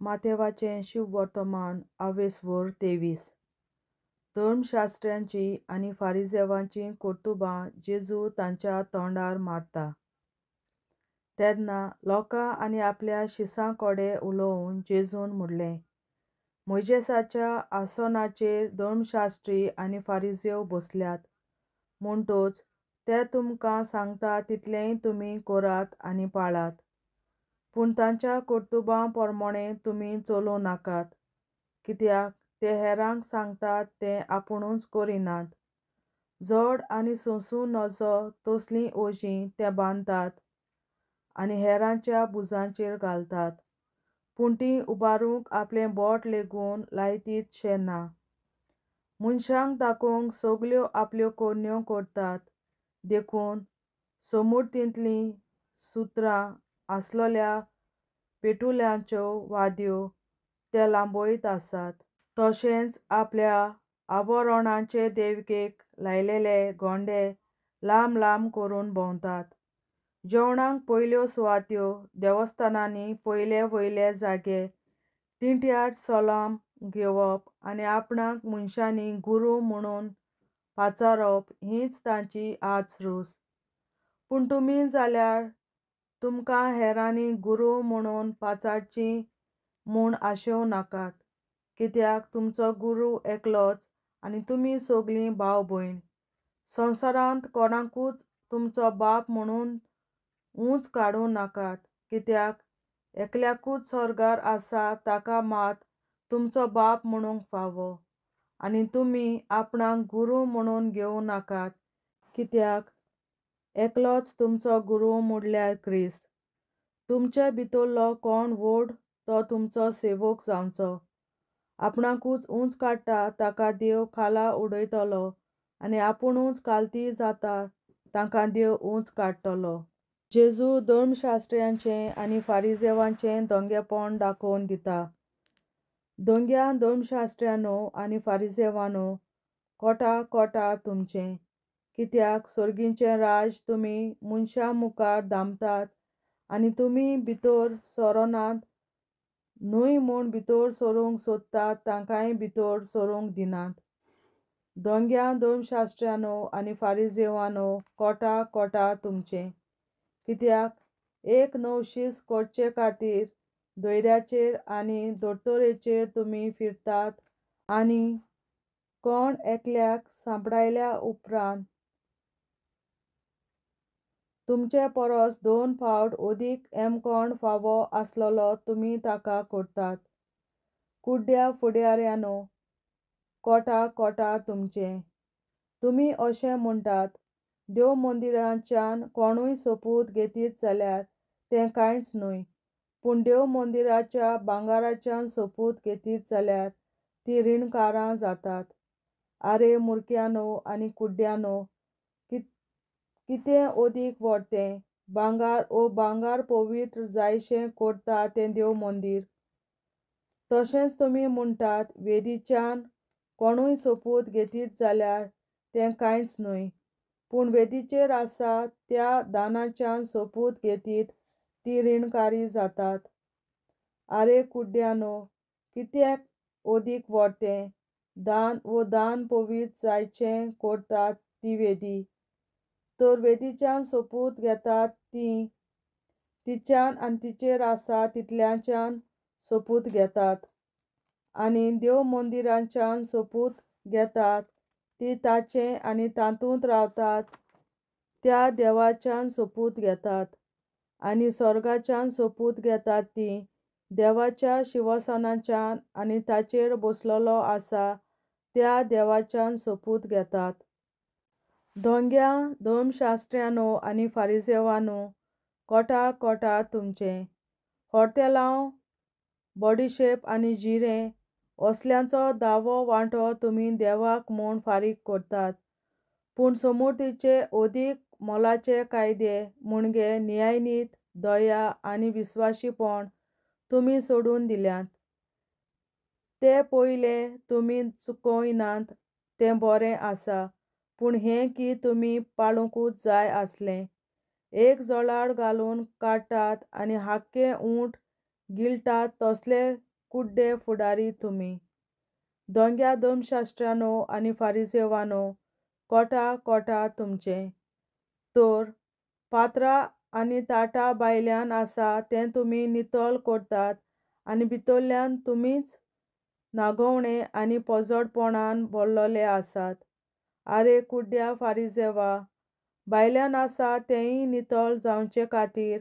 माथेवाचें शिव वर्तमान आवेसवर 23 धर्मशास्त्र्यांची आनी फारिसेवांची कर्तुबां जेजू तांच्या तोंडार मारता तेन्ना लोकां आनी आपल्या शिसां कोडे उलोवन जेजून म्हणलें, मोइजेसाच्या आसनाचेर धर्मशास्त्री आनी फारिसेव बसल्यात म्हणटच ते तुमकां सांगता तितलेंय तुमी करात आनी पाळात, पूण तांच्या कर्तुबां प्रमाणें तुमी चलूं नाकात, कित्याक ते हेरांक सांगतात तें आपुणूच करिनात. जड आनी सोंसूं नजो तसलीं ओजीं ते बांदतात आनी हेरांच्या भुजांचेर घालतात, पूण तीं उबारूंक आपलें बोट लेगून लायतीत शें ना. मनशांक दाखोवंक सगल्यो आपल्यो कोडण्यो करतात, देखून समृद्धींतलीं सुत्रां आसलोल्या पेटुल्यांच्यो वाद्यो ते लांबयत आसात. तशेंच आपल्या आबोरणांचे देवकेक लायलेले गोंडे लांब लांब करून भोंवतात. जेवणाक पयल्यो सुवात्यो देवस्थानांनी पयले वयले जागे तिंट्यार सोलाम घेवप आनी आपणाक मनशांनी गुरू म्हणून पाचारप हीच तांची आदरूस. पूण तुमी जाल्यार तुमकां हेरांनी गुरू म्हणून पाचारचीं म्हूण आशेव नाकात, कित्याक तुमचो गुरू एकलोच आनी तुमी सगळीं भाव भयण. संवसारांत कोणाकूच तुमचो बाप म्हणून उंच काडूं नाकात, कित्याक एकल्याकूच स्वर्गार आसा ताका मात तुमचो बाप म्हणूंक फावो. आनी तुमी आपणाक गुरू म्हणून घेवं नाकात, कित्याक एकलोच तुमचो गुरू म्हणल्यार ख्रिस्त. तुमचे भितरलो कोण व्हड तो तुमचो सेवक जावचो. आपणाकूच उंच काडटा ताका देव खाला उडयतलो आनी आपुणूच खालती जाता तांकां देव उंच काडटलो. जेजू धर्मशास्त्र्यांचें आनी फारिसेवांचें दोंगेपण दाखोवन दिता. दोंग्या धर्मशास्त्र्यांनो आनी फारिसेवांनो, कोटा कोटा तुमचें, कित्याक सर्गीचें राज तुमी मनशां मुखार धांपतात आनी तुमी भितर सरोनात. न्हय म्हूण भितर सरूंक सोदतात तांकांय भितर सरूंक दिनात. दोंग्या धर्मशास्त्र्यांनो आनी फारिसेवांनो, कोटा कोटा तुमचें, कित्याक एक नवशीस करचे खातीर दर्याचेर आनी दोतोरेचेर तुमी फिरतात आनी कोण एकल्याक सांपडायल्या उपरांत तुमचे परस 2 फावट अदीक येमकोण फावो आसलोलो तुमी ताका करतात. कुड्ड्या फुडाऱ्यांनो, कोटा कोटा तुमचें, तुमी अशें म्हणटात, देव मंदिरांच्यान कोणूय सोपूत घेतीत जाल्यार तें कांयच न्हय, पूण देव मंदिराच्या भांगाराच्यान सोपूत घेतीत जाल्यार तीं रीणकारां जातात. आरे मुर्ख्यांनो आनी कुड्ड्यांनो, कितें अदीक व्हडतें, भांगार पवित्र जायशें करता तें देव मंदीर? तशेंच तुमी म्हणटात, वेदीच्यान कोणूय सोपूत घेतीत जाल्यार तें कांयच न्हय, पूण वेदीचेर आसा त्या दानाच्यान सोपूत घेतीत तीं रीणकारी जातात. आरे कुड्ड्यांनो, कित्याक अदीक व्हडतें, दान पवित्र जायशें करता ती वेदी, तर वेदीच्यान सोपूत घेतात तीं तिच्यान आनी तिचेर आसा तितल्याच्यान सोपूत घेतात, आनी देव मंदिराच्यान सोपूत घेतात तीं ताचें आनी तातूंत रावतात त्या देवाच्यान सोपूत घेतात, आनी स्वर्गाच्यान सोपूत घेतात तीं देवाच्या सिंहासनाच्यान आनी ताचेर बसलोलो आसा त्या देवाच्यान सोपूत घेतात. दोंग्या धर्मशास्त्र्यांनो आनी फारिसेवांनो, कोटा कोटा तुमचें, हॉटेलांव बडिशेप आनी जिरें असल्यांचो दावो वांटो तुमी देवाक म्हूण फारीक करतात, पूण समृद्धीचे अदीक मोलाचे कायदे म्हणजे न्यायनीत, दया आनी विस्वाशीपण तुमी सोडून दिल्यात. ते पयलें तुमी चुकयनात तें बरें आसा, पूण हें की तुमी पाळूंकूच जाय आसलें. एक जळार घालून काडटात आनी आख्खे ऊंट गिळटात तसले कुड्डे फुडारी तुमी. दोंग्या धर्मशास्त्रांनो आनी फारिसेवांनो, कोटा कोटा तुमचे. तर पात्रां आनी ताटां भायल्यान आसा तें तुमी नितळ करतात आनी भितरल्यान तुमीच नागोवणे आनी पोजडपणान भरलोले आसात. आरे कुड्ड्या फारिसेवा, भायल्यान आसा तेंय नितळ जावचे खातीर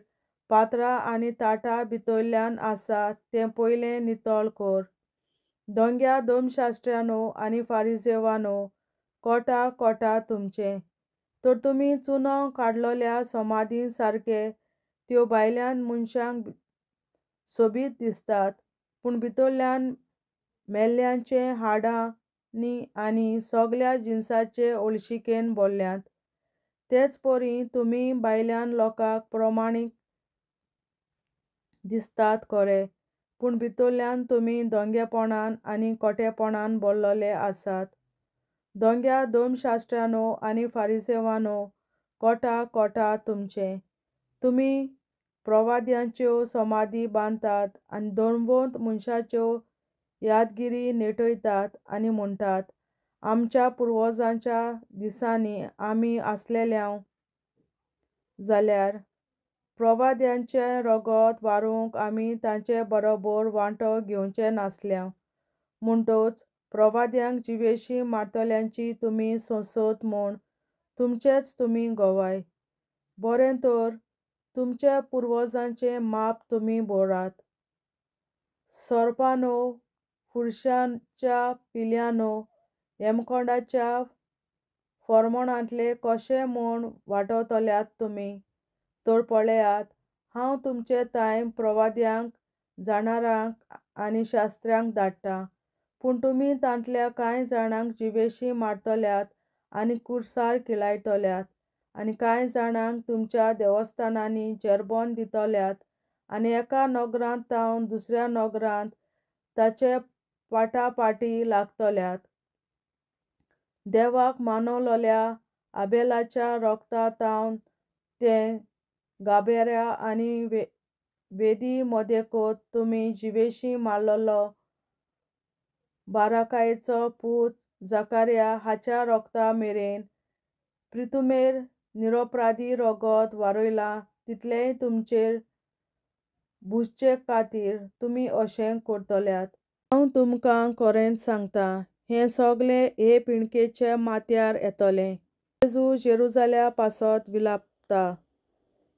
पात्रां आनी ताटां भितरल्यान आसा तें पयलें नितळ कर. दोंग्या धर्मशास्त्रांनो आनी फारिसेवांनो, कोटा कोटा तुमचे. तर तुमी चुनो काडलोल्या समाधी सारके त्यो भायल्यान मनशांक सोबीत दिसतात, पूण भितरल्यान मेल्ल्यांचे हाडांनी आनी सगल्या जिनसाचे हळशिकेन भरल्यात. तेच परी तुमी भायल्यान लोकांक प्रमाणीक दिसतात खरे, पूण भितरल्यान तुमी दोंगेपणान आनी खोटेपणान भरलोले आसात. दोंग्या धर्मशास्त्रांनो आनी फारिसेवांनो, कोटा कोटा तुमचे. तुमी प्रवाद्यांच्यो समाधी बांदतात आनी धर्मवंत मनशांच्यो यादगिरी नेटयतात आनी म्हणटात, आमच्या पुर्वजांच्या दिसांनी आमी आसलेल्यांव जाल्यार प्रवाद्यांचें रगत व्हारूंक आमी तांचे बरोबर वांटो घेवचें नासल्यांव. म्हणटच प्रवाद्यांक जिवेशीं मारतल्यांची तुमी संसत म्हूण तुमचेच तुमी गोवाय. बरें तर तुमच्या पुर्वजांचें माप तुमी भरात. सर्पांनो, फुरशांच्या पिल्यांनो, हेमखोंडाच्या फोरमणांतले कशे म्हूण वांटतल्यात तुमी. तर पळयात, हांव तुमचे ताईं प्रवाद्यांक, जाणारांक आनी शास्त्र्यांक धाडटां, पूण तुमी तांतल्या कांय जाणांक जिवेशीं मारतल्यात आनी कुर्सार किळयतल्यात, आनी कांय जाणांक तुमच्या देवस्थानांनी जेरबोन दितल्यात आनी एका नोगरांत तावन दुसऱ्या नोगरांत ताचे फाटाफाटी लागतल्यात. देवाक मानलोल्या आबेलाच्या रोगता तावन ते गाबेऱ्या आनी बेदी मोदेकूच तुमी जिवेशीं मारलोलो बाराकायेचो पूत जकार्या हाच्या रोगता मेरेन प्रितुमेर निरपराधी रगत व्हारयलां, तितलेंय तुमचेर भुसचे खातीर तुमी अशें करतल्यात. हांव तुमकां खरेंच सांगतां, हें सगलें हे पिणकेच्या माथ्यार येतलें. जेजू जेरुसाल्या पासत विलापता,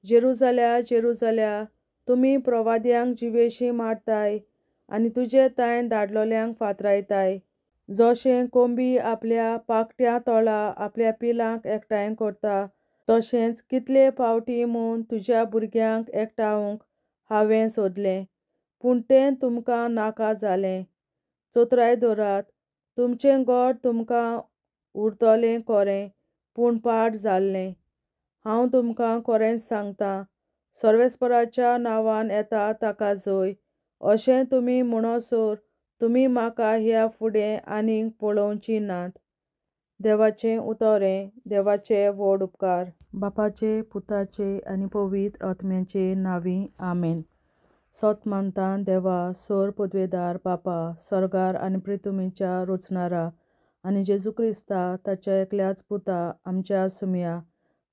जेरुसाल्या जेरुसाल्या, तुमी प्रवाद्यांक जिवेशीं मारताय आनी तुजे ताईं धाडलोल्यांक फातरायताय. जशें कोंबी आपल्या पाखट्या तोळा आपल्या पिलांक एकठांय करता, तशेंच कितले फावटी म्हूण तुज्या भुरग्यांक एकठांवूंक हांवें सोदलें, पूण तें तुमकां नाका जालें. चतराय धरात, तुमचें गोड तुमकां उरतलें खरें, पूण पाड जाल्लें. हांव तुमकां खरेंच सांगतां, सर्वेस्पराच्या नांवान येता ताका जय, अशें तुमी म्हणसर तुमी म्हाका ह्या फुडें आनीक पळोवचीं नात. देवाचें उतोरें. देवाचे व्हड उपकार. बापाचे, पुताचे आनी पवित्र आत्म्याचे नांवीं. आमेन. सोत मानतां देवा, सर पदवेदार बापा, सर्गार आनी पृथ्वीच्या रचणारा, आनी जेजू क्रिस्ता ताच्या एकल्याच पुता आमच्या सुमया,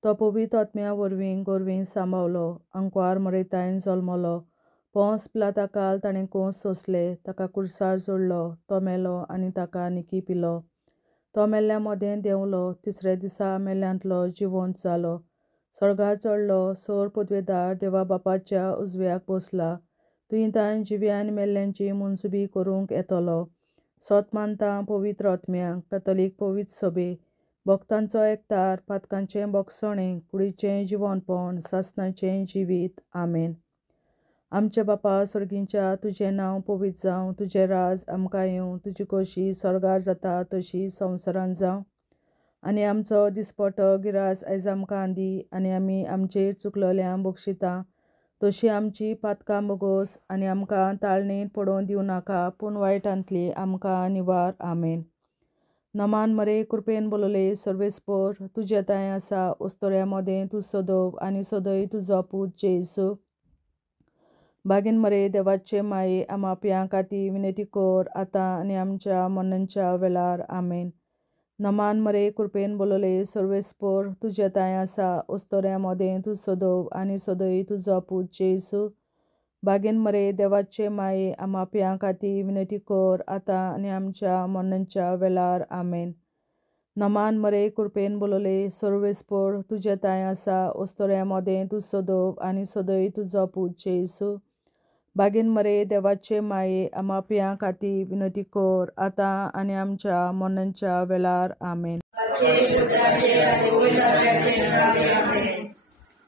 तो पवित्र आत्म्या वरवीं गोरवीं सांबावलो, आंकवार मरयतायन जल्मलो, पोंस पिलाताकाल ताणें कोंस सोंसले, ताका कुर्सार जोडलो, तो मेलो आनी ताका निकी पिलो. तो मेल्ल्या मोदें देंवलो, तिसऱ्या दिसा मेल्ल्यांतलो जिवंत जालो, सर्गार चडलो, सर पदवेदार देवा बापाच्या उजव्याक बसला, तुयेंतान जिव्या आनी मेल्ल्यांची मुनसुबी करूंक येतलो. सोत मानतां पवित्र आत्म्यांक, कॅथोलीक पवित्र सभे, भक्तांचो एकठार, पातकांचें भोगसणें, कुडीचें जिवंतपण, सासणाचें जिवीत. आमेन. आमचे बापा सर्गींच्या, तुजें नांव पवित्र जावं, तुजें राज आमकां येवं, तुजी खोशी स्वर्गार जाता तशी संवसारांत जावं. आनी आमचो दिसपटो गिरास आयज आमकां दी, आनी आमी आमचेर चुकलोल्यांक बक्षितां तशी आमची पातकां बोगोस, आनी आमकां ताळणेंत पडोवन दिवं नाका, पूण वायटांतली आमकां निवार. आमेन. नमान मरे कृपेन बोलोले सर्वेस्पर, तुजे ताय आसा, उस्तोऱ्या मोदें तूं सोदोव आनी सोदय तुजो पूत जेसू. बागीन मरे देवाचे माये आम्हा पियां खातीर विनंती कर आतां आनी आमच्या मरणाच्या वेळार आमेन. नमान मरे कृपेन बोलले सर्वेस्पर तुझे ताय आसा उस्तोऱ्या मोदें तूं सोदव आनी सोदय तुजो पूत जेसू. बागीन मरे देवाचे माये आम्हा पियां खातीर विनंती कर आतां आनी आमच्या मरणाच्या वेळार आमेन. नमान मरे कृपेन बोलले सर्वेस्पर तुझे ताय आसा उस्तोऱ्या मोदें तूं सोदव आनी सोदय तुजो पूत जेसू. बागीन मरे देवाचे माये आम्हा पियां खातीर विनंती कर आतां आनी आमच्या मरणाच्या वेळार आमेन.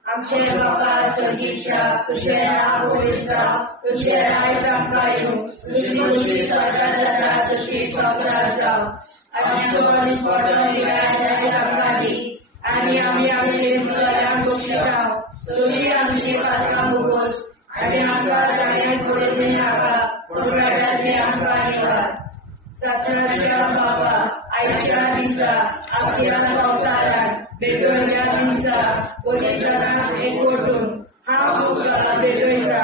आमचे बापा स्वर्गीच्या तुझे नाव पवित्र जावं, तुझे राज आमकां येवं, तुझी खुशी स्वर्गांत जाता तशी संवसारांत जावं. आनी आमचो दिसपट्टो निराय आमकां दी आनी आमी आमचे मुखारांक बक्षितांव, तुजी आमची पातकां भोगोस आनी आमकां दाण्यात पडूं दिनाका, पूण वाटांतली आमकां निवार. सासणाच्या बापा आयच्या दिसा आपल्या संवसारांत भेटवयल्या दिसा बलिदानाक एकवटून हांव तुका भेटयता.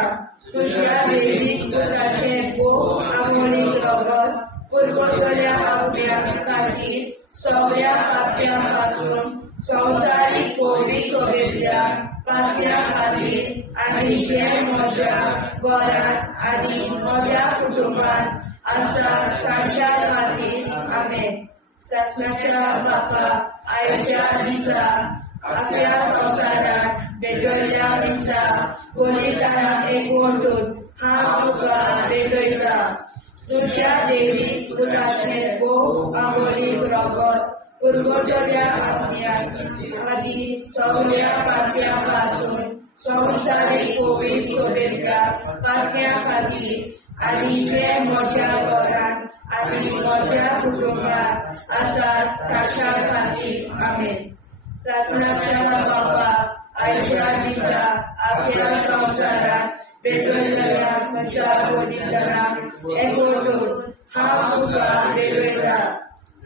तुज्या दैवीक पुताचें भोव आमोणीक रगत पुरगतल्या आपल्या खातीर सगळ्या पाप्यां पासून संवसारीक पवित्र सोबेतल्या पाप्यां खातीर आनी जे म्हज्या घरांत आनी म्हज्या कुटुंबांत आसा तांच्या खातीर आमेन. सासणाच्या बापा आयच्या दिसा आपल्या संवसारांत भेटयल्या दिसा बलिदानाक एकवटून हांव तुका भेटयता. तुज्या दैवीक पुताचें भोव आमोणीक रगत पुरगतल्या आपल्या खातीर सगळ्या पाप्यां पासून संवसारीक पवित्र सोबेतल्या पाप्यां खातीर आनी जे म्हज्या घरांत आनी म्हज्या कुटुंबांत आसात तांच्या खातीर आमेन. सासणाच्या बापा आयच्या दिसा आपल्या संवसारांत भेटयल्या म्हज्या बलिदानाक एकवटून हांव तुका भेटयता.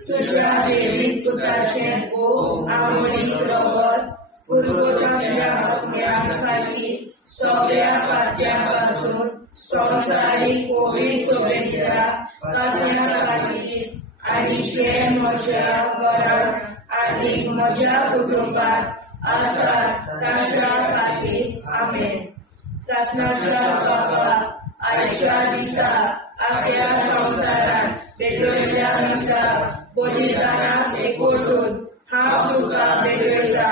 तुज्या दैवीक पुताचें भोव आमोणीक रगत पुरगतल्या आपल्या खातीर सगळ्या पाप्यां पासून संवसारीक पवित्र सोबेतल्या पाप्यां खातीर आनी जे म्हज्या घरांत आनी म्हज्या कुटुंबांत आसात तांच्या खातीर आमेन. सासणाच्या बापा आयच्या दिसा आपल्या संवसारांत भेटयल्या दिसा बलिदानाक एकवटून हांव तुका भेटयता.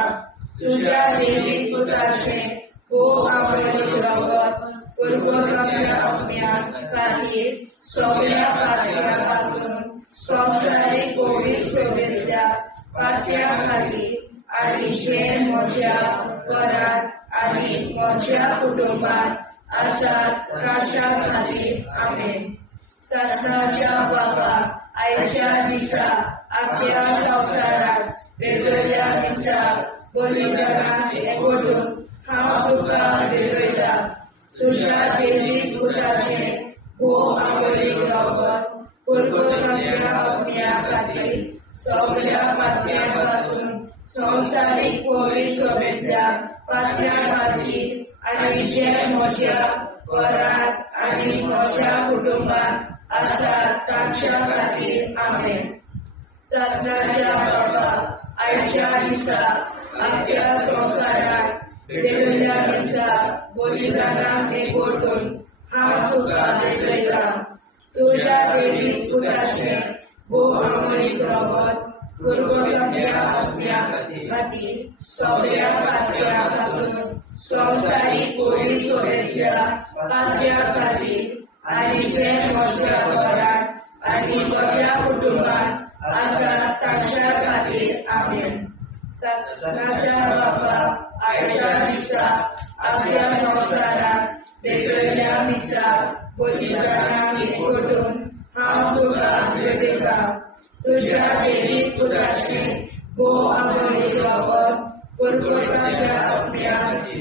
तुज्या दैवीक पुताचें भोव आमोणीक रगत पुरगतल्या आपल्या खातीर सगळ्या पाप्यां पासून संवसारीक पवित्र सोबेतल्या पाप्यां खातीर आनी जे म्हज्या घरांत आनी म्हज्या कुटुंबांत आसात तांच्या खातीर आमेन. सासणाच्या बापा आयच्या दिसा आपल्या संवसारांत भेटयल्या दिसा बलिदानाक एकवटून हांव तुका भेटयता. तुज्या दैवीक पुताचें भोव आमोणीक रगत पुरगतल्या आपल्या खातीर सगळ्या पाप्यां पासून संवसारीक पवित्र सोबेतल्या पाप्यां खातीर आनी जे म्हज्या घरांत आनी म्हज्या कुटुंबांत आसात तांच्या खातीर आमेन. सासणाच्या बापा आयच्या दिसा आपल्या संवसारांत भेटयल्या दिसा बलिदानाक एकवटून हांव तुका भेटयता. तुज्या दैवीक पुताचें भोव आमोणीक रगत पुरगतल्या आपल्या खातीर सगळ्या पाप्यां पासून संवसारीक पवित्र सोबेतल्या पाप्यां खातीर आनी जे म्हज्या घरांत आनी म्हज्या कुटुंबांत आसात तांच्या खातीर आमेन. सासणाच्या बापा आयच्या दिसा आपल्या संवसारांत भेटयल्या दिसा बलिदानाक एकवटून हांव तुका भेटयता. तुज्या दैवीक पुताचें भोव आमोणीक रगत पुरगतल्या आपल्या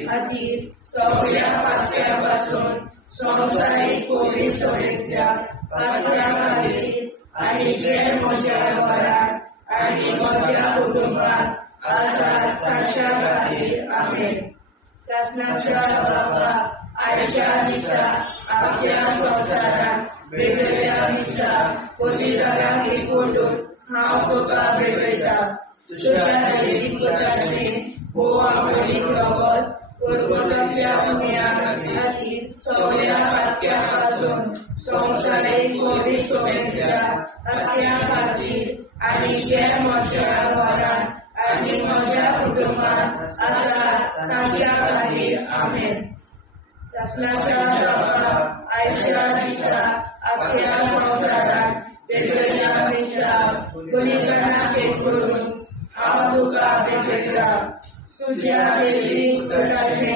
खातीर सगळ्या पाप्यां पासून संवसारीक पवित्र सोबेतल्या पाप्यां खातीर आनी जे म्हज्या घरांत आनी म्हज्या कुटुंबांत आसात तांच्या खातीर आमेन. सासणाच्या बापा आयच्या दिसा आपल्या संवसारात भेटयल्या दिसा पवित्रांक एकवटून हांव तुका भेटयता. तुज्या दैवीक पुताचे अमोलीक रगत परगोतल्या पुण्या खातीर सगळ्या पातक्यां पासून संवसारीक पवित्र सभेंतल्या पातक्यां खातीर आनी जे म्हज्या घरांत आनी म्हज्या कुटुंबांत आसात तांच्या खातीर आमेन. शासनाच्या बापाक आयच्या दिसा आपल्या संवसारात भेटयल्या दिसा बलिदानाक एकवटून हांव तुका भेटयता. तुज्या दैवीक पुताचे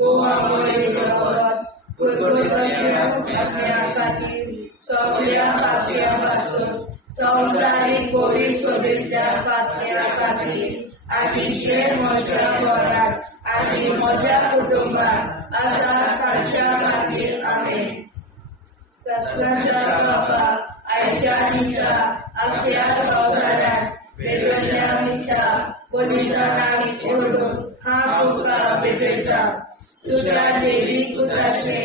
अमोलीक रगत परगोतल्या पुण्या खातीर सगळ्या पातक्यां पासून संवसारीक पवित्र सभेंतल्या पातक्यां खातीर आनी जे म्हज्या घरांत आनी म्हज्या कुटुंबांत आसात तांच्या खातीर आमेन. शासनाच्या बापाक आयच्या दिसा आपल्या संवसारात भेटयल्या दिसा बलिदानाक एकवटून हांव तुका भेटयता. तुज्या दैवीक पुताचे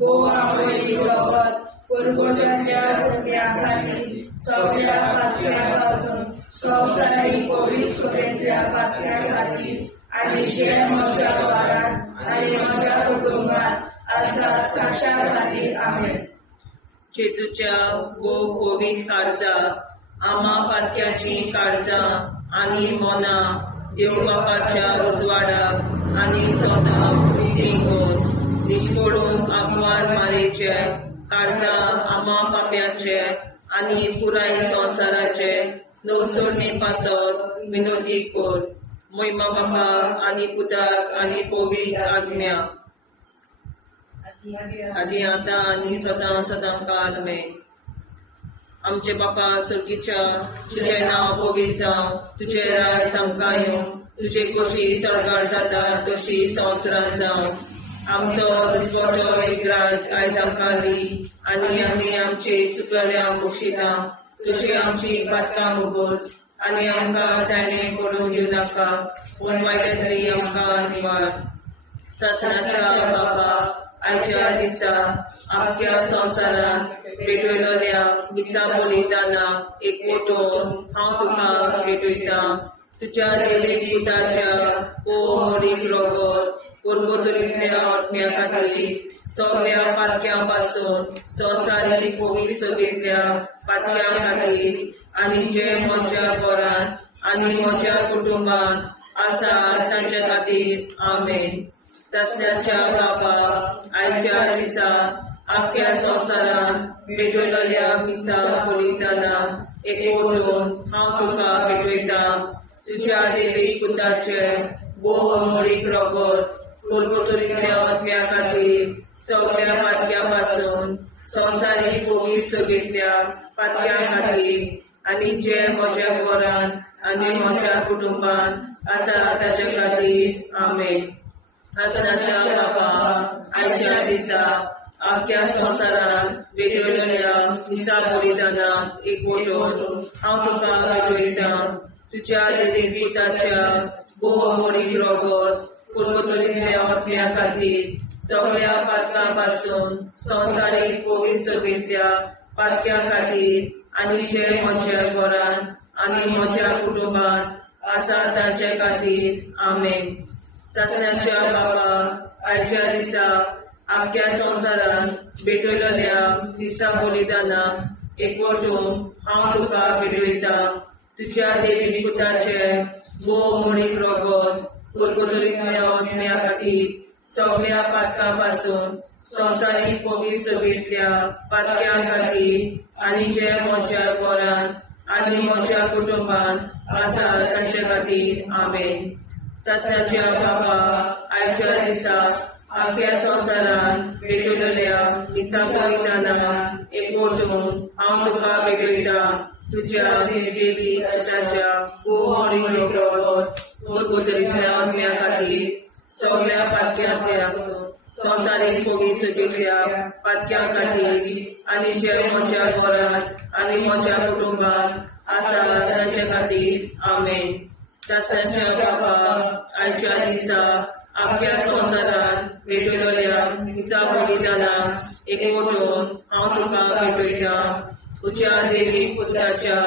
अमोलीक रगत परगोतल्या पुण्या खातीर सगळ्या पातक्यां पासून संवसारीक पवित्र सभेंतल्या पातक्यां खातीर आनी जे म्हज्या घरांत आनी म्हज्या कुटुंबांत आसात तांच्या खातीर आमेन. जेजूच्या पवित्र काळजा आमा पातक्याची काळजा आनी मोना देव बापाच्या उजवाडाक आनी सदां देखून निश्कोडून आग्वार मारेचे काळजा आमा पाप्याचे आनी पुराय संवसाराचे नवसोडणे पासत विनोदी कोर. महिमा बापा आनी पुताक आनी पवित्र आज्ञा आदी आतां आनी सदां सदां काल आमेन. आमचे बापा सर्गीच्या तुजें नांव पवित्र जावं, तुजें राज आमकां येवं, तुजे कशी चडगाड जाता तशी संवसारांत जावं. आमचो दिसवटो एक राज आयज आमकां दी आनी आमी आमचे चुकल्यांक बक्षिता. तुजी आमची पातकां मुगोस आनी आमकां ताणें पडूंक दिवं नाका, पूण वायटांतली आमकां निवार. शासनाच्या बापा आयच्या दिसा आख्या संवसारांत भेटयल्या दिसा बलिदानाक एकवटून हांव तुका भेटयता. तुज्या दैवीक पुताच्या अमोलीक रगत परगोतल्या आत्म्या खातीर सगळ्या पातक्यां पासून संवसारीक पवित्र सभेंतल्या पातक्यां खातीर आनी जे म्हज्या घरांत आनी म्हज्या कुटुंबांत आसात तांच्या खातीर आमेन. शासनाच्या बापा आयच्या दिसा आख्या संवसारांत भेटयल्या दिसा बलिदानाक एकवटून हांव तुका भेटयता. तुज्या दैवीक पुताचे अमोलीक रगत परगोतल्या आत्म्या खातीर सगळ्या पातक्यां पासून संवसारीक पवित्र सभेंतल्या पातक्यां खातीर आनी जे म्हज्या घरांत आनी म्हज्या कुटुंबांत आसात तांच्या खातीर आमेन. शासनाच्या बापा आयच्या दिसा आख्या संवसारांत भेटयल्या दिसा बलिदानाक एकवटून हांव तुका भेटयता. तुज्या दैवीक पुताच्या अमोलीक रगत परगोतल्या आत्म्या खातीर सगळ्या पातकां पासून संवसारीक पवित्र सभेंतल्या पातक्यां खातीर आनी जे म्हज्या घरांत आनी म्हज्या कुटुंबांत आसात तांच्या खातीर आमेन. शासनाच्या बापा आयच्या दिसा आख्या संवसारांत भेटयल्या दिसा बलिदानाक एकवटून हांव तुका भेटयता. तुज्या दैवीक पुताचे अमोलीक रगत परगोतल्या आत्म्या खातीर सगळ्या पातकां पासून संवसारीक पवित्र सभेंतल्या पातक्यां खातीर आनी जे म्हज्या घरांत आनी म्हज्या कुटुंबांत आसात तांच्या खातीर आमेन. शासनाच्या बापा आयच्या दिसा आख्या संवसारांत भेटयल्या दिसा बलिदानाक एकवटून हांव तुका भेटयता. तुज्या दैवीक पुताच्या अमोलीक रगत परगोतल्या आत्म्या खातीर सगळ्या पातक्यांतल्या संवसारीक पवित्र सभेंतल्या पातक्यां खातीर आनी जे म्हज्या घरांत आनी म्हज्या कुटुंबांत आसात तांच्या खातीर आमेन. शासनाच्या बापा आयच्या दिसा आपल्या संसारात भेटलेल्या मिसा बलिदानाक एकवटून हांव तुका भेटयता तुझ्या देवी पुत्राच्या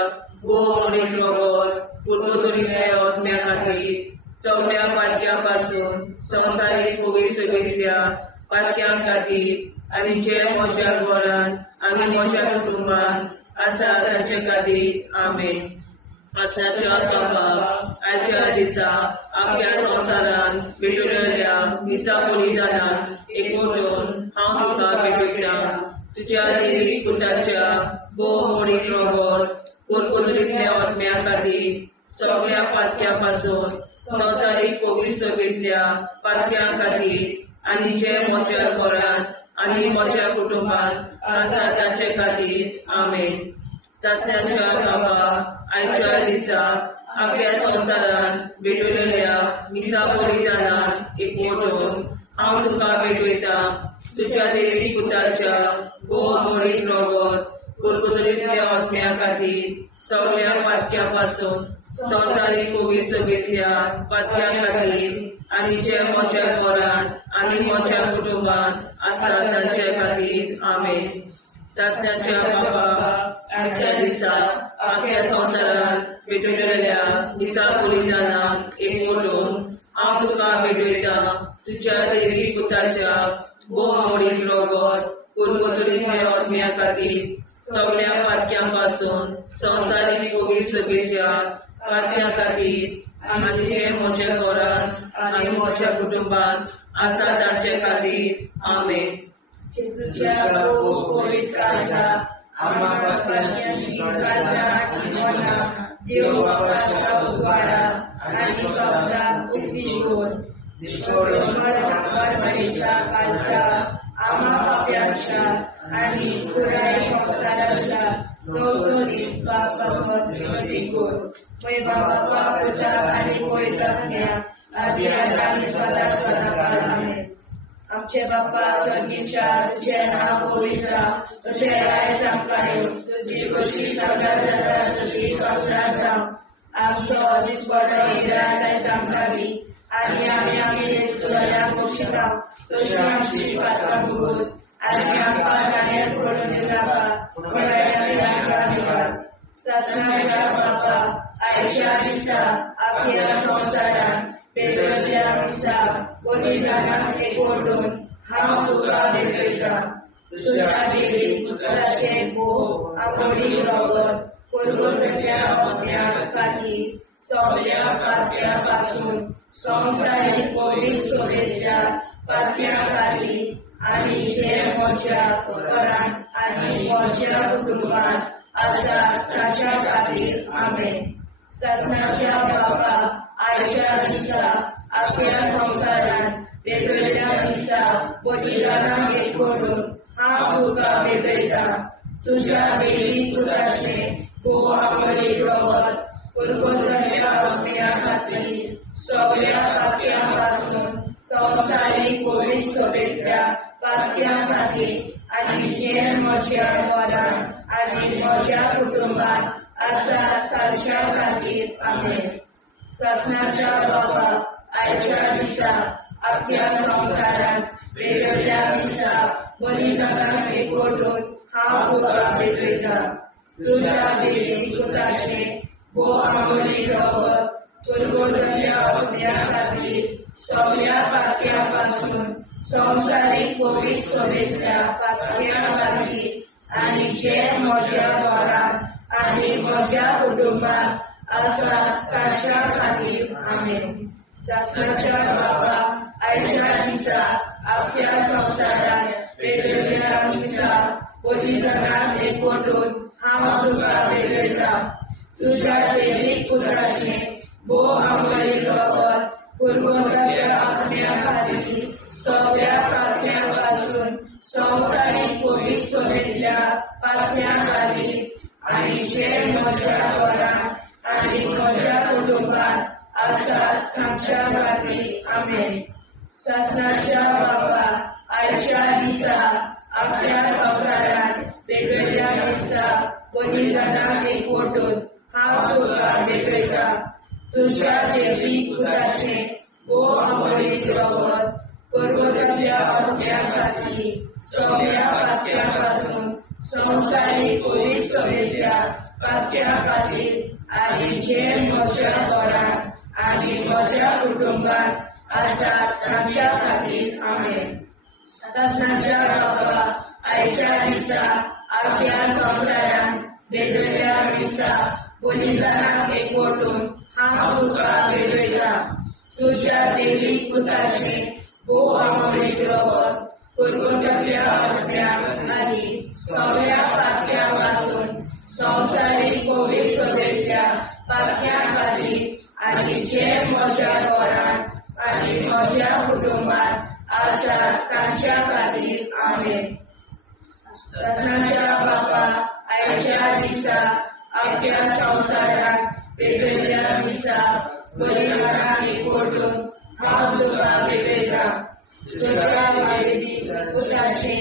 भोवमणीक रगत पुर्वतुरीतल्या आत्म्या खातीर सगळ्या पातक्यापासून संवसारीक पवित्रतेंतल्या पातक्यां खातीर आनी जे म्हज्या घरांत आनी म्हज्या कुटुंबांत आसा तांचे खातीर आमेन. आसनाच्या बाबा आयच्या दिसा आपल्या संसारांत भेटलेल्या मिसा बलिदानाक एकवटून हांव तुका भेटयता तुझ्या देवी पुत्राच्या भोवमणीक रगत पुर्वतुरीतल्या आत्म्या खातीर सगळ्या पातक्यापासून संवसारीक पवित्रतेंतल्या पातक्यां खातीर आनी जे म्हज्या घरांत आनी म्हज्या कुटुंबांत आसा तांचे खातीर आमेन. चाचण्याच्या बाबा आयच्या दिसा आपल्या संसारांत भेटलेल्या मिसा बलिदानाक एकवटून हांव तुका भेटयता तुझ्या देवी पुत्राच्या भोवमणीक रगत पुर्वतुरीतल्या आत्म्या खातीर सगळ्या पातक्यापासून संवसारीक पवित्रतेंतल्या पातक्यां खातीर आनी जे म्हज्या घरांत आनी म्हज्या कुटुंबांत आसा तांचे खातीर आमेन. चाचण्याच्या बाबा आयच्या दिसा आपल्या संसारांत भेटलेल्या मिसा बलिदानाक एकवटून हांव तुका भेटयता तुझ्या देवी पुत्राच्या भोवमणीक रगत पुर्वतुरीतल्या आत्म्या खातीर सगळ्या पातक्यापासून संवसारीक पवित्रतेंतल्या पातक्यां खातीर आनी जे म्हज्या घरांत आनी म्हज्या कुटुंबांत आसा तांचे खातीर आमेन. जेजूच्या पवित्र काळजा आम्हा पातकांची काळजा आनी मना देव बापाच्या उजवाडा आनी कपडा उक्ती घेवन दिसपडून परमेच्या काळजा आम्हा पाप्यांच्या आनी पुराय संसाराच्या नवसोनीत बापावर विनंती कर. पै बापा पुता आनी पवित्रात्म्या आदी आनी सदा सदाकाळ आमेन. आमचे बाप्पा स्वर्गीच्या तुझे नाव पवित्र तुझे राय आमकां येवं तुजी कशी सगळ्यात जाता तशी संसारांत जावं. आमचो दिसपडो हिराय आमकां दी आनी आमी आमचे चुकल्यांक बक्षिता तशी आमची पातकां भोगोस आनी आमकां गाणेर पडून नाका पूण आमकां निवाड. सत्नाच्या बापा आयच्या दिसा आपल्या संसारांत भेटलेल्या मिसा बलिदानाक एकवटून हांव तुका भेटयता तुझ्या देवी पुत्राचे भोव आवडीक रगत पुर्वतुरीतल्या आत्म्या खातीर सगळ्या पातक्यापासून संवसारीक पवित्रतेंतल्या पातक्यां खातीर आनी जे म्हज्या घरांत आनी म्हज्या कुटुंबांत आसा ताच्या खातीर आमेन. सत्नाच्या बापा आयच्या दिसा आपल्या संसारांत भेटलेल्या मिसा बलिदानाक एकवटून हांव तुका भेटयता तुझ्या देवी पुत्राचे भोव आवडीक रगत पुर्वतुरीतल्या आत्म्या खातीर सगळ्या पातक्यापासून संवसारीक पवित्रतेंतल्या पातक्यां खातीर आनी जे म्हज्या घरांत आनी म्हज्या कुटुंबांत आसा तांच्या खातीर आमेन. सत्नाच्या बापा आयच्या दिसा आपल्या संसारांत भेटलेल्या मिसा बलिदानाक एकवटून हांव तुका भेटयता तुझ्या देवी पुत्राचे भोव आवडीक रगत पुर्वतुरीतल्या आत्म्या खातीर सगळ्या पातक्यापासून संवसारीक पवित्रतेंतल्या पातक्यां खातीर आनी जे म्हज्या घरांत आनी म्हज्या कुटुंबांत आसा तांच्या खातीर आमेन. सत्नाच्या बापा आयच्या दिसा आपल्या संसारांत भेटलेल्या मिसा बलिदानाक एकवटून हांव तुका भेटयता तुझ्या देवी पुत्राचे भोव आवडीक रगत पुर्वतुरीतल्या आत्म्या खातीर सगळ्या पातक्यापासून संवसारीक पवित्रतेंतल्या पातक्यां खातीर आनी जे म्हज्या घरांत आनी म्हज्या कुटुंबांत आसा तांच्या खातीर आमेन. सत्नाच्या बापा आयच्या दिसा आपल्या संसारांत भेटलेल्या मिसा बलिदानाक एकवटून हांव तुका भेटयता तुझ्या देवी पुत्राचे भो अमरीक रगत कर्कतातल्या आत्म्या खातीर सगळ्या पातक्यां संसारीक कोविड सभेच्या पातक्या खातीर आनी जे म्हज्या घरांत आनी म्हज्या कुटुंबात आसात तांच्या खातीर आमेन. सतनाच्या बाबा आयच्या दिसा आख्या संवसारांत भेटयल्या दिसा बलिदानाक एकवटून हांव तुका भेटयता. तुज्या देवीक पुताचे भो अमरीक रगत कर्कतातल्या आत्म्याक आनी सगळ्या पातक्यां पासून संवसारीक कोविड सभेच्या पातक्यां खातीर आनी जे म्हज्या घरांत आनी म्हज्या कुटुंबात आसात तांच्या खातीर आमेन. सतनाच्या बाबा आयच्या दिसा आख्या संवसारांत भेटयल्या दिसा बलिदानाक एकवटून हांव तुका भेटयता. तुज्या देवीक पुताचे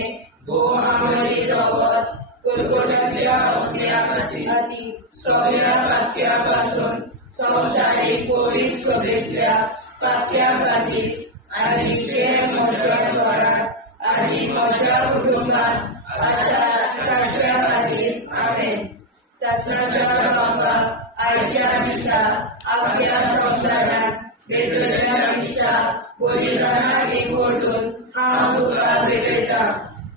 भो अमरीक रगत कर्कतातल्या आत्म्या खातीर सगळ्या पातक्यां पासून संवसारीक कोविड सभेच्या पातक्यां खातीर आनी जे म्हज्या घरांत आनी म्हज्या कुटुंबात आसात तांच्या खातीर आमेन. सतनाच्या बाबा आयच्या दिसा आख्या संवसारांत भेटयल्या दिसा बलिदानाक एकवटून हांव तुका भेटयता.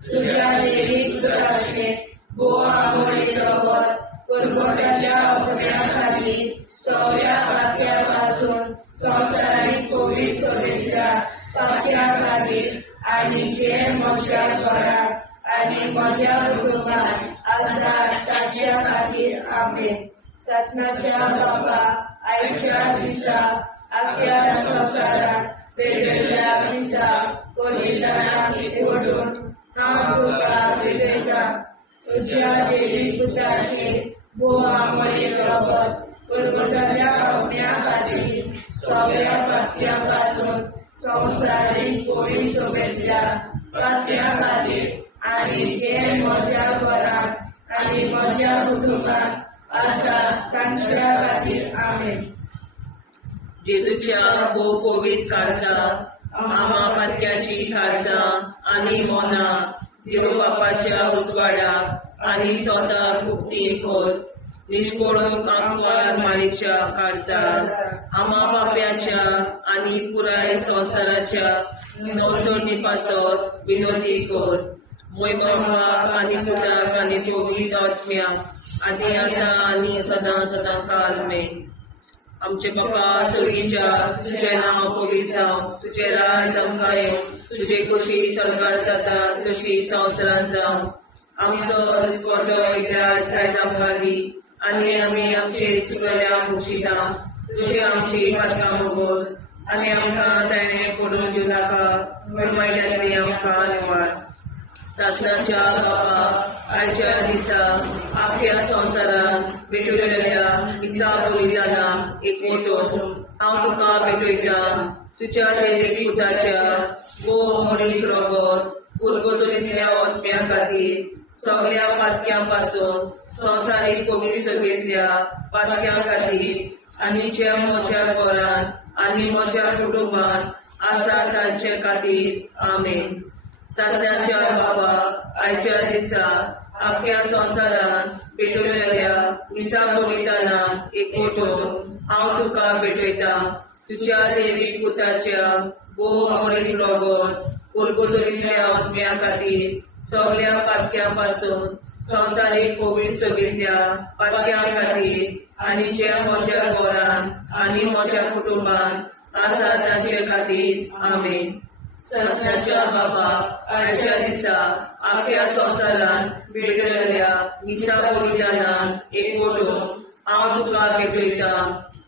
तुज्या देवीक पुताचे भो अमरीक रगत कर्कतातल्या आत्म्या खातीर सगळ्या पातक्यां पासून संवसारीक कोविड सभेच्या पातक्यां खातीर आनी जे म्हज्या घरांत आनी म्हज्या कुटुंबात आसात तांच्या खातीर आमेन. सतनाच्या बाबा आयच्या दिसा आख्या संवसारांत भेटयल्या दिसा बलिदानाक एकवटून हांव तुका भेटयता. तुज्या देवीक पुताचे भो अमरीक रगत कर्कतातल्या आत्म्या खातीर सगळ्या पातक्यां पासून संवसारीक कोविड सभेच्या पातक्यां खातीर आनी जे म्हज्या घरांत आनी म्हज्या कुटुंबात आसात तांच्या खातीर आमेन. जेजूच्या भो कोविड काळजा आमा पातक्याची काळजां आनी मोना देव बापाच्या उजवाडाक आनी स्वता मुक्ती कोर. निष्कोळूक आंकवार माळेच्या काळजार आमा बाप्याच्या आनी पुराय संवसाराच्या नवसोडणी पासत विनोदी कोर. मोय बापाक आनी पुताक आनी पवित्र आत्म्याक आदी आतां आनी सदां सदां काल मेन. आमचे बापा सर्गीच्या तुझें नांव पवित्र जावं, तुजें राज आमकां येवं, तुजी कशी सरकार जाता तशी संवसारांत जावं. आमचो दिसवटो एकदांच आयज आमकां दी आनी आमी आमचे चुकल्यांक मुक्षिता. तुजी आमची पातकां भोगोस आनी आमकां ताणें पडून दिवं नाका, पूण वायट्यांतली आमकां निवाड. सतनाच्या बाबा आयच्या दिसा आख्या संवसारांत भेटयल्या दिसा बलिदानाक एकवटून हांव तुका भेटयता. तुज्या देवीक पुताच्या भो अमरीक रगत कर्कतातल्या आत्म्या खातीर सगळ्या पातक्यां पासून संवसारीक कोविड सभेतल्या पातक्यां खातीर आनी जे म्हज्या घरांत आनी म्हज्या कुटुंबात आसात तांचे खातीर आमेन. सतनाच्या बाबा आयच्या दिसा आख्या संवसारांत भेटयल्या दिसा बलिदानाक एकवटून हांव तुका भेटयता. तुज्या देवीक पुताच्या भो अमरीक रगत कर्कतातल्या आत्म्या खातीर सगळ्या पातक्यां पासून संवसारीक कोविड सभेतल्या पातक्यां खातीर आनी जे म्हज्या घरांत आनी म्हज्या कुटुंबात आसात तांचे खातीर आमेन. सतनाच्या बाबा आयच्या दिसा आख्या संवसारांत भेटयल्या दिसा बलिदानाक एकवटून हांव तुका भेटयता.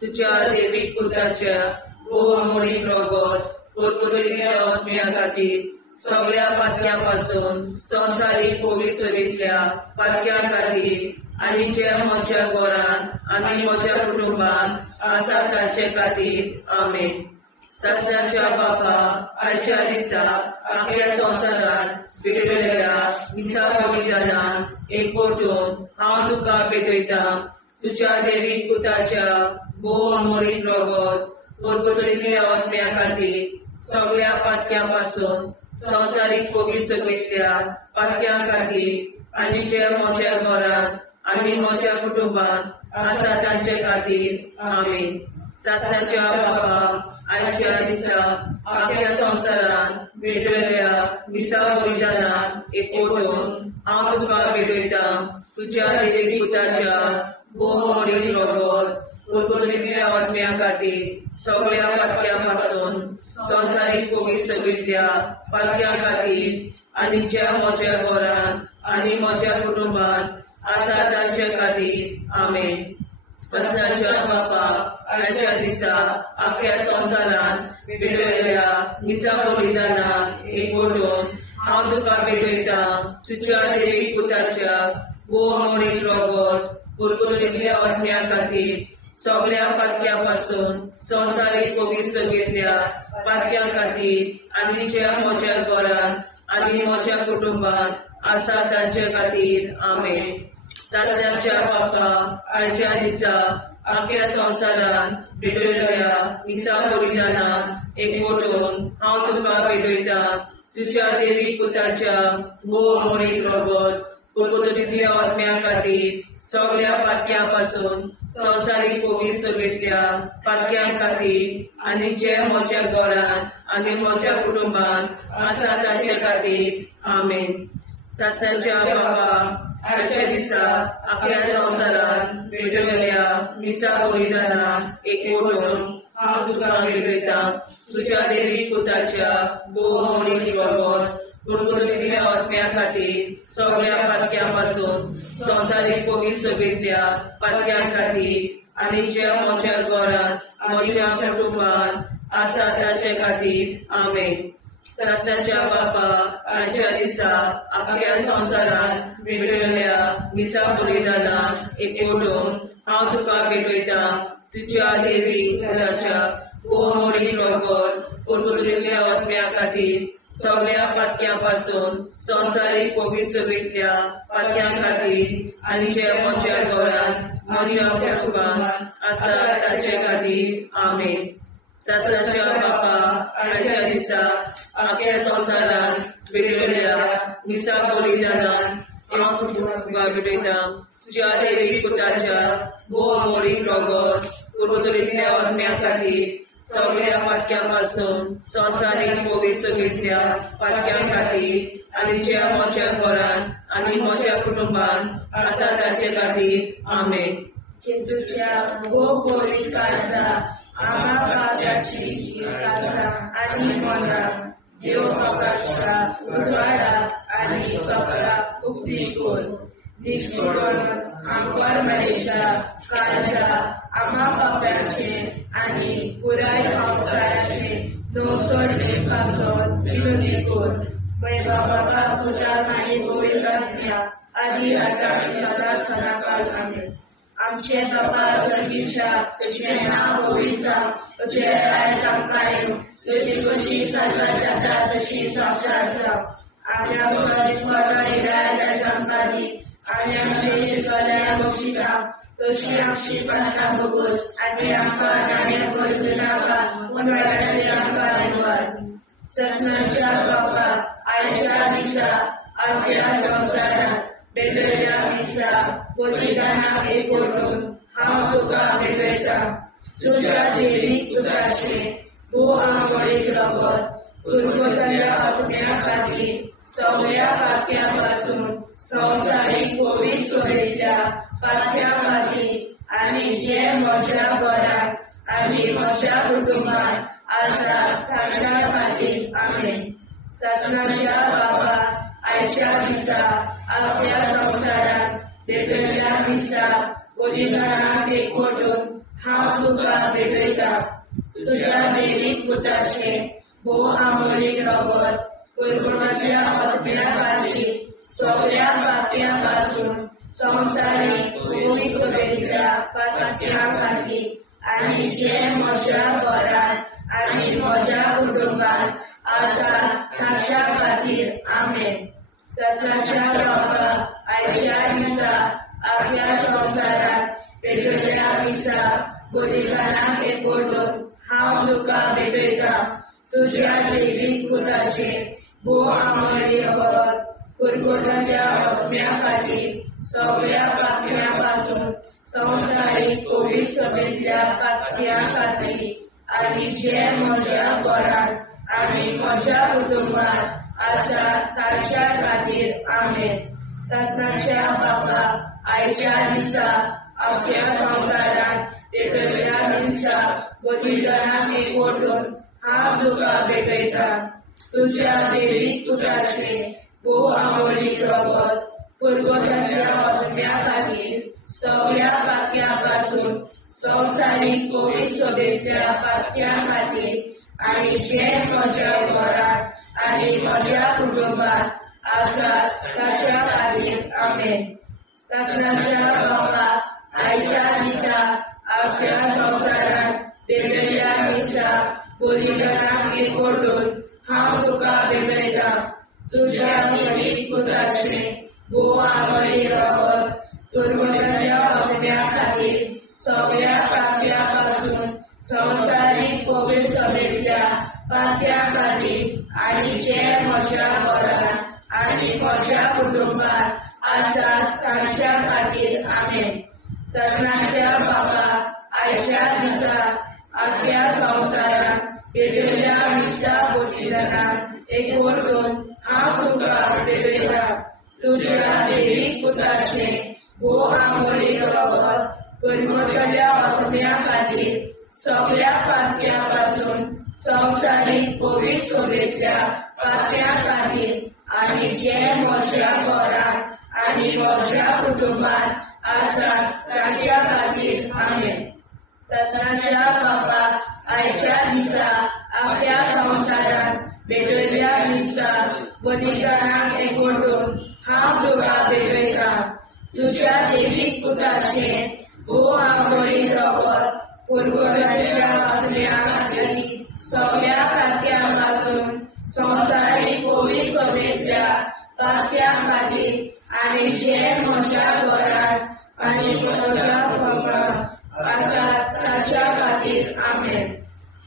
तुज्या देवीक पुताच्या भो अमरीक रगत कर्कतातल्या आत्म्या खातीर सगळ्या पातक्यां पासून संवसारीक कोविड सभेतल्या पातक्यां खातीर आनी जे म्हज्या घरांत आनी म्हज्या कुटुंबात आसात तांचे खातीर आमेन. सतनाच्या बाबा आयच्या दिसा आख्या संवसारांत भेटयल्या दिसा बलिदानाक एकवटून हांव तुका भेटयता. तुज्या देवीक पुताच्या भो अमरीक रगत परगटलेल्या आत्म्या खातीर सगळ्या पातक्यां संवसारीक पवित्रतेंतल्या पातक्यां खातीर आनी जे म्हज्या घरांत आनी म्हज्या कुटुंबांत आसा तांचे खातीर आमीन. सासणाच्या बाबा आयच्या दिसा आपल्या संवसारान भेटयल्या मिसा बलिदानान एकवटून हांव तुका भेटयता तुज्या देवीक पुताच्या भोवमोडीन रगत परगटलेल्या आत्म्या खातीर सगळ्या पातक्यां संवसारीक पवित्रतेंतल्या पातक्यां खातीर आनी ज्या म्हज्या घरांत आनी म्हज्या कुटुंबांत आसा तांचे खातीर आमीन. सासणाच्या बापा आयच्या दिसा आख्या संवसारान भेटयल्या मिसा बलिदानान एकवटून हांव तुका भेटयता तुज्या देवीक पुताच्या भोवमोडीन रगत परगटलेल्या आत्म्या खातीर सगळ्या पातक्यां संवसारीक पवित्रतेंतल्या पातक्यां खातीर आनी ज्या म्हज्या घरांत आनी म्हज्या कुटुंबांत आसा तांचे खातीर आमीन. सासणाच्या बापा आयच्या दिसा आख्या संवसारान भेटयल्या मिसा बलिदानान एकवटून हांव तुका भेटयता तुज्या देवीक पुताच्या भोवमोडीन रगत परगटलेल्या आत्म्या खातीर सगळ्या पातक्यां संवसारीक पवित्रतेंतल्या पातक्यां खातीर आनी जे म्हज्या घरांत आनी म्हज्या कुटुंबांत आसा तांचे खातीर आमीन. सासणाच्या बाबा आयच्या दिसा आख्या संवसारान भेटयल्या मिसा बलिदानान एकवटून हांव तुका भेटयता तुज्या देवीक पुताच्या भोवमोडीन रगत परगटलेल्या आत्म्या खातीर सगळ्या पातक्यां संवसारीक पवित्रतेंतल्या पातक्यां खातीर आनी जे म्हज्या घरांत म्हज्या कुटुंबांत आसा तांचे खातीर आमीन. सासणाच्या बापा आयच्या दिसा आख्या संवसारान भेटयल्या मिसा बलिदानान एकवटून हांव तुका भेटयता तुज्या देवीक पुताच्या भोवमोडीन रगत परगटलेल्या आत्म्या खातीर सगळ्या पातक्यां संवसारीक पवित्रतेंतल्या पातक्यां खातीर आनी जे म्हज्या घरांत म्हज्या कुटुंबांत आसा तांचे खातीर आमीन. सासणाच्या बापा आयच्या दिसा आख्या संवसारान भेटयल्या मिसा बलिदानान हांव तुका भेटयता तुज्या देवीक पुताच्या भोवमोडीन रगत परगटलेल्या आत्म्या खातीर सगळ्या पातक्यां संवसारीक पवित्रतेंतल्या पातक्यां खातीर आनी जे म्हज्या घरांत आनी म्हज्या कुटुंबांत आसा तांचे खातीर आमीन. जेजूच्या भोवमोडीन काळजा आम्हा पापाची काळजा आनी मनाक देव बापाच्या उजवाडाक आनी सपनाक उक्ती कर. निष्ठुरण आमकां मेळच्या काळजा आम्हा पापाचे आनी पुराय संवसाराचे नवसोडे पासून विनोदी कर. बाबा पुताक आनी पवित्रात्म्या आदी आतां आनी सदांच सदांकाळ आमीन. आमचे बाबा सर्गीच्या तुझे नाव पवित्र तुझे राय आमकां तुझी कशी सगळ्या जाता तशी संस्कार जाव. आनी आमकां दिसपडटा राय आमकां दी आनी आमचे शिकल्या बक्षिता तशी आमची प्रार्थना भोगोस आनी आमकां नाणे पडूं नाका पूण वायटांतली आमकां वाचवार. ससनाच्या बापा आयच्या दिसा आख्या संवसारांत भेटयल्या मिसा बलिदानाक एकवटून हांव तुका भेटयता तुज्या देवीक पुताचे भोवमोडीन रगत परगटलेल्या आत्म्या खातीर सगळ्या पातक्यां संवसारीक पवित्रतेंतल्या पातक्यां खातीर आनी जे म्हज्या घरांत आनी म्हज्या कुटुंबांत आसा तांच्या खातीर आमीन. सासणाच्या बापा आयच्या दिसा आख्या संवसारांत भेटयल्या मिसा बलिदानाक एकवटून हांव तुका भेटयता तुज्या देवीक पुताचे भोवमोडीन रगत परगटलेल्या आत्म्या खातीर सगळ्या पातक्यां संवसारीक पवित्रतेंतल्या पातक्यां खातीर आनी जे म्हज्या घरांत आनी म्हज्या कुटुंबांत आसा तांच्या खातीर आमीन. ससनाच्या बापा आयच्या दिसा आख्या संवसारांत भेटयल्या मिसा बलिदानाक एकवटून हांव तुका भेटयता तुज्या दैवीक पुताचे भोव आमळे रगत कुरकुरल्या आत्म्या खातीर सगळ्या पातळ्यां पासून संवसारीक कोवीड सभेंतल्या पातळ्यां खातीर आनी जे म्हज्या घरांत आनी म्हज्या कुटुंबांत आसा तांच्या खातीर आमेन. सासणाच्या बापा आयच्या दिसा अख्ख्या संवसारांत पेटयल्या दिसा बलिदानाक एकवटून हांव तुका भेटयता तुज्या दैवीक पुताचे भोव आमळीक रगत कुरकुरल्या आत्म्या खातीर सगळ्या पातळ्यां पासून संवसारीक कोवीड सभेंतल्या पातळ्यां खातीर आनी जे म्हज्या घरांत आनी म्हज्या कुटुंबांत आसा ताच्या खातीर आमेन. सासणाच्या बापा आयच्या दिसा अख्ख्या संवसारांत पेटयल्या दिसा बलिदानाक एकवटून हांव तुका भेटयता तुज्या दैवीक पुताचे भोव आमळीक रगत कुरकुरल्या आत्म्या खातीर सगळ्या पातळ्यां पासून संवसारीक कोवीड सभेंतल्या पातळ्यां खातीर आनी जे म्हज्या घरांत आनी म्हज्या कुटुंबांत आसा तांच्या खातीर आमेन. सासणाच्या बापा आयच्या दिसा अख्ख्या संवसारांत पेटयल्या दिसा बलिदानाक एकवटून हांव तुका भेटयता तुज्या दैवीक पुताचे भोव आमळीक रगत कुरकुरल्या आत्म्या खातीर सगळ्या पातळ्यां पासून संवसारीक कोवीड सभेंतल्या पातळ्यां खातीर आनी जे म्हज्या घरांत आनी म्हज्या कुटुंबांत आसा तांच्या खातीर आमेन. सासणाच्या बापा आयच्या दिसा अख्ख्या संवसारांत पेटयल्या दिसा बलिदानाक एकवटून हांव तुका भेटयता तुज्या दैवीक पुताचे भोव आमळीक रगत कुरकुरल्या आत्म्या खातीर सगळ्या पातळ्यां पासून संवसारीक कोवीड सभेंतल्या पातळ्यां खातीर आनी जे म्हज्या घरांत आनी म्हज्या कुटुंबांत आसा ताच्या खातीर आमेन.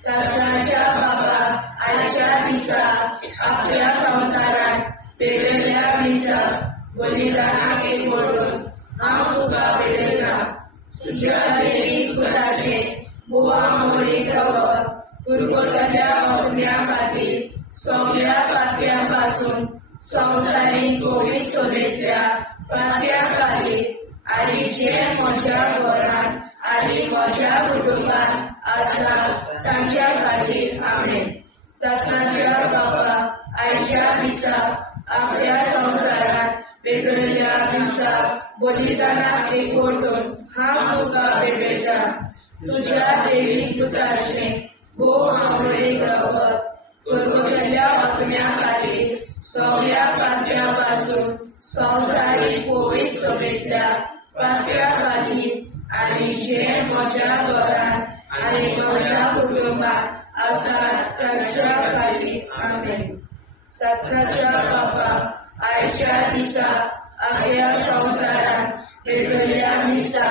सासणाच्या बापा आयच्या दिसा अख्ख्या संवसारांत पेटयल्या दिसा बलिदानाक एकवटून हांव तुका भेटयता तुज्या दैवीक पुताचे भोव आमळीक रगत कुरकुरल्या आत्म्या खातीर सगळ्या पातळ्यां पासून संवसारीक कोवीड सभेंतल्या पातळ्यां खातीर आनी जे म्हज्या घरांत आनी म्हज्या कुटुंबांत आसा तांच्या खातीर आमेन. सासणाच्या बापा आयच्या दिसा अख्ख्या संवसारांत पेटयल्या दिसा बलिदानाक एकवटून हांव तुका भेटयता तुज्या दैवीक पुताचे भोव आमळीक रगत कुरकुरल्या आत्म्या खातीर सगळ्या पातळ्यां पासून संवसारीक कोवीड सभेंतल्या पातळ्यां खातीर आनी जे म्हज्या घरांत आनी म्हज्या कुटुंबांत आसा तांच्या खातीर आमेन. सासणाच्या बापा आयच्या दिसा अख्ख्या संवसारांत पेटयल्या दिसा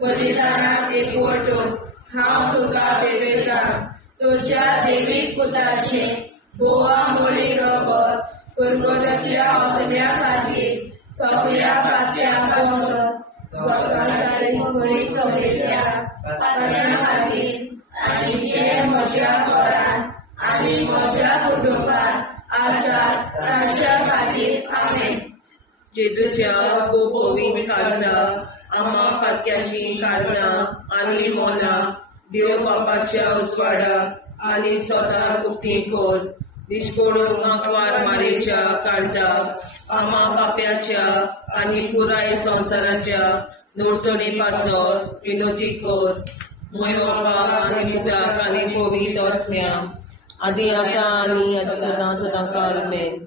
बलिदानाक एकवटून हांव तुका भेटयता तुज्या दैवीक पुताचे भोव आमळीक रगत कुरकुरल्या आत्म्या खातीर सगळ्या पातळ्यां पासून संवसारीक कोवीड सभेंतल्या पातळ्यां खातीर आनी जे म्हज्या घरांत आनी म्हज्या कुटुंबांत आसा तांच्या खातीर आमेन. जेजूच्या भोव कोवीड काळजा आम्हा पातक्याची काळजां आनी मोना देव बापाच्या उजवाडाक आनी स्वता उक्ती कोर दिसपडून आंकवार मारेच्या काळजा आम्हा पाप्याच्या आनी पुराय संवसाराच्या नोडसणी पासर विनोदी कोर मोय बापा आनी पुताक आनी पवित्र आत्म्या आदी आतां आनी सदां सदां काल आमेन.